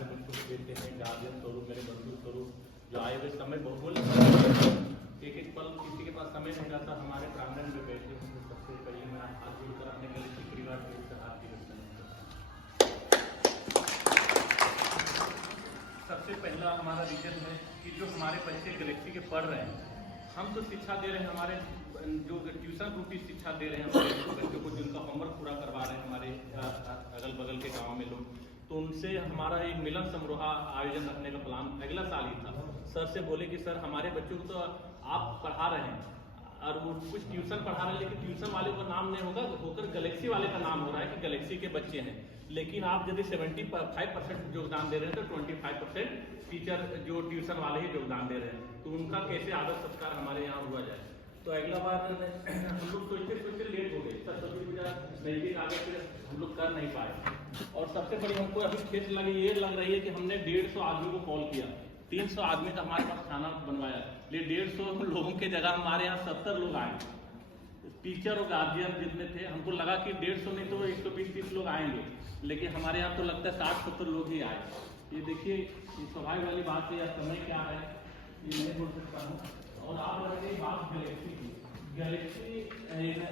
हमारे बच्चों को देते हैं, गार्जियन स्वरूप, मेरे बंधु स्वरूप जो आए हुए समय बहुत बोले एक एक पल किसी के पास समय नहीं रहता, हमारे प्रांगण में बैठे होंगे। सबसे पहले मैं हाथ जोड़कर अपने गलेक्सी परिवार के उससे हाथ की रचना सबसे पहला हमारा रीजन है कि जो हमारे बच्चे गलेक्सी के पढ़ रहे हैं, हम तो शिक्षा दे रहे हैं, हमारे जो ट्यूशन रूपी शिक्षा दे रहे हैं हमारे बच्चों को, जिनका होमवर्क पूरा करवा रहे हैं हमारे अगल बगल के गांव में लोग, तो उनसे हमारा एक मिलन समारोह आयोजन रखने का प्लान अगला साल ही था। सर से बोले कि सर हमारे बच्चों को तो आप पढ़ा रहे हैं और वो कुछ ट्यूशन पढ़ा रहे हैं, लेकिन ट्यूशन वाले का नाम नहीं होगा, होकर गलेक्सी वाले का नाम हो रहा है कि गलेक्सी के बच्चे हैं। लेकिन आप यदि 75% योगदान दे रहे हैं तो 25% टीचर जो ट्यूशन वाले ही योगदान दे रहे हैं, तो उनका कैसे आदर सत्कार हमारे यहाँ हुआ जाए। तो अगला बार हम लोग सोचते लेट हो गए, सरस्वती पूजा नजदीक आगे फिर हम लोग कर नहीं पाए। और सबसे बड़ी हमको अभी ठेस लगी ये लग रही है कि हमने 150 आदमी को कॉल किया, 300 आदमी का हमारे पास खाना बनवाया, लेकिन 150 लोगों की जगह हमारे यहाँ 70 लोग आए, टीचर और गार्जियन जितने थे। हमको लगा कि 150 नहीं तो 120-30 लोग आएंगे, लेकिन हमारे यहाँ तो लगता है 60-70 लोग ही आए। ये देखिए स्वाभाविक वाली बात है, या समय क्या है ये नहीं बोल सकता हूँ। और आप रहे बात गलेक्सी की, गलेक्सी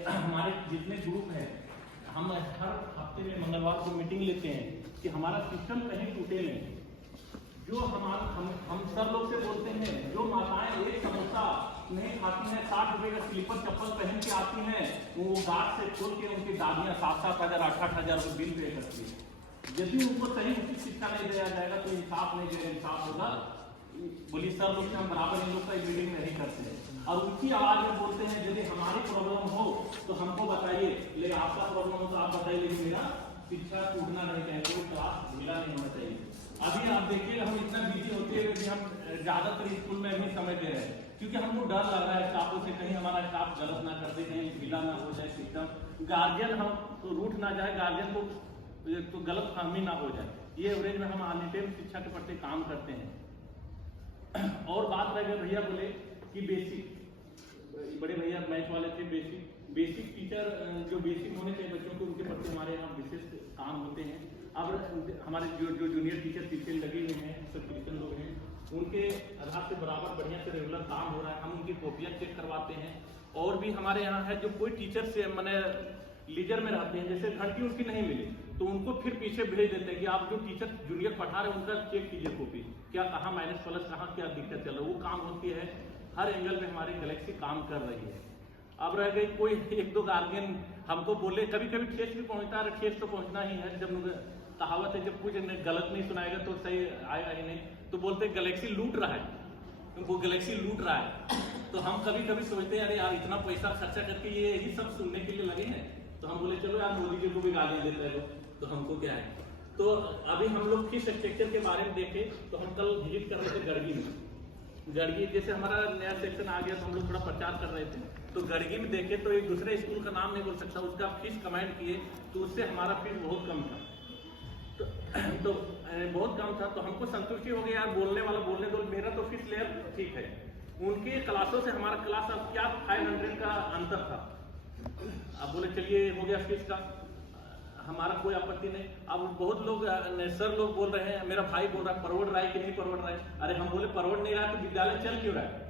हमारे जितने ग्रुप हैं, हम हर हफ्ते में मंगलवार को मीटिंग लेते हैं कि हमारा सिस्टम कहीं टूटे नहीं। जो हम सब लोग से बोलते हैं, जो माताएं एक समोसा नहीं खाती हैं, 60 रुपए का स्लीपर चप्पल पहन के आती हैं, वो गार्ड से खोल के उनकी दादियां 7-7 हज़ार 8-8 हज़ार रुपये बिल पे करती है। यदि उनको सही उचित शिक्षा नहीं दिया जाएगा तो इंसाफ नहीं देगा, इंसाफ होगा। बोली सर लोग से हम बराबर इन लोग का मीटिंग नहीं करते हैं और उनकी आवाज में बोलते हैं यदि हमारी प्रॉब्लम हो तो हमको बताइए, लेकिन आपका प्रॉब्लम हो तो आप बताइए, लेकिन मेरा शिक्षा टूटना नहीं चाहिए, वो क्लास मिला नहीं होना चाहिए। अभी आप देखिए हम इतना बिजी होते हैं कि हम ज्यादातर स्कूल में नहीं समझ दे रहे हैं, क्योंकि हमको डर लग रहा है स्टाफों से, कहीं हमारा स्टाफ गलत ना कर दे, कहीं ढीला ना हो जाए सिस्टम, गार्जियन हम तो रूठ ना जाए, गार्जियन को तो गलत फहमी ना हो जाए। ये एवरेज में हम अनिटेम शिक्षा के प्रति काम करते हैं। और बात रह गई, भैया बोले कि बेसिक, बड़े भैया मैथ वाले थे, बेसिक टीचर जो बेसिक होने चाहिए बच्चों को, उनके प्रति हमारे यहाँ विशेष काम होते हैं। अब हमारे जो जूनियर टीचर पीछे लगे हुए हैं, सब क्रिश्चियन लोग हैं, उनके आधार से बराबर बढ़िया से रेगुलर काम हो रहा है, हम उनकी कॉपियाँ चेक करवाते हैं। और भी हमारे यहाँ है जो कोई टीचर से मैंने लीजर में रहते हैं, जैसे घंटी उनकी नहीं मिली तो उनको फिर पीछे भेज देते हैं कि आप जो टीचर जूनियर पढ़ा रहे हैं उनका चेक कीजिए कॉपी, क्या कहाँ माइनस प्लस कहाँ क्या दिक्कत चल रहा है, वो काम होती है। हर एंगल में हमारी गलेक्सी काम कर रही है। अब रह गई कोई एक दो गार्जियन हमको बोले, कभी कभी ठेस भी पहुँचता है, ठेस तो पहुँचना ही है, जब कहावत है जब कुछ गलत नहीं सुनाएगा तो सही आएगा ही नहीं, तो बोलते गलेक्सी लूट रहा है, वो गलेक्सी लूट रहा है। तो हम कभी कभी सोचते हैं अरे यार इतना पैसा खर्चा करके ये यही सब सुनने के लिए लगे हैं, तो हम बोले चलो यार मोदी जी को भी गालियां देते हैं लोग, तो हमको क्या है। तो अभी हम लोग फीस स्ट्रक्चर के बारे में देखे तो हम कल विजिट कर रहे थे गड़गी में, गड़गी जैसे हमारा नया सेक्शन आ गया तो हम लोग थोड़ा प्रचार कर रहे थे, तो गड़गी में देखे तो एक दूसरे स्कूल का नाम नहीं बोल सकता, उसका फीस कमेंट किए तो उससे हमारा फीस बहुत कम था, तो बहुत कम था। तो हमको संतुष्टि हो गई यार, बोलने वाला बोलने दो, मेरा तो फीस लेयर ठीक है, उनके क्लासों से हमारा क्लास अब क्या 500 का अंतर था। अब बोले चलिए हो गया फीस का, हमारा कोई आपत्ति नहीं। अब बहुत लोग सर लोग बोल रहे हैं, मेरा भाई बोल रहा है परवड़ रहा है कि नहीं परवड़ रहा है। अरे हम बोले परवड़ नहीं रहा है तो विद्यालय चल क्यों रहा है।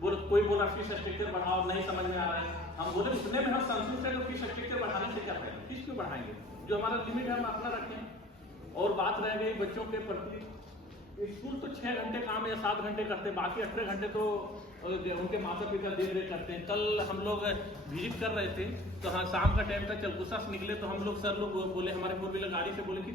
बोले कोई बोला फीस स्ट्रक्चर बढ़ाओ, नहीं समझ में आ रहा है। हम बोले उतने में हम संतुष्ट है तो फीस स्ट्रक्चर बढ़ाने से क्या फायदा, फीस क्यों बढ़ाएंगे, जो हमारा लिमिट है हम अपना रखें। और बात रह गई बच्चों के प्रति, स्कूल तो 6 घंटे काम या 7 घंटे करते हैं, बाकी 18 घंटे तो उनके माता पिता देख रेख करते हैं। कल हम लोग विजिट कर रहे थे तो हाँ शाम का टाइम था, चलकुसा से निकले तो हम लोग सर लोग बोले, हमारे 4 व्हीलर गाड़ी से बोले कि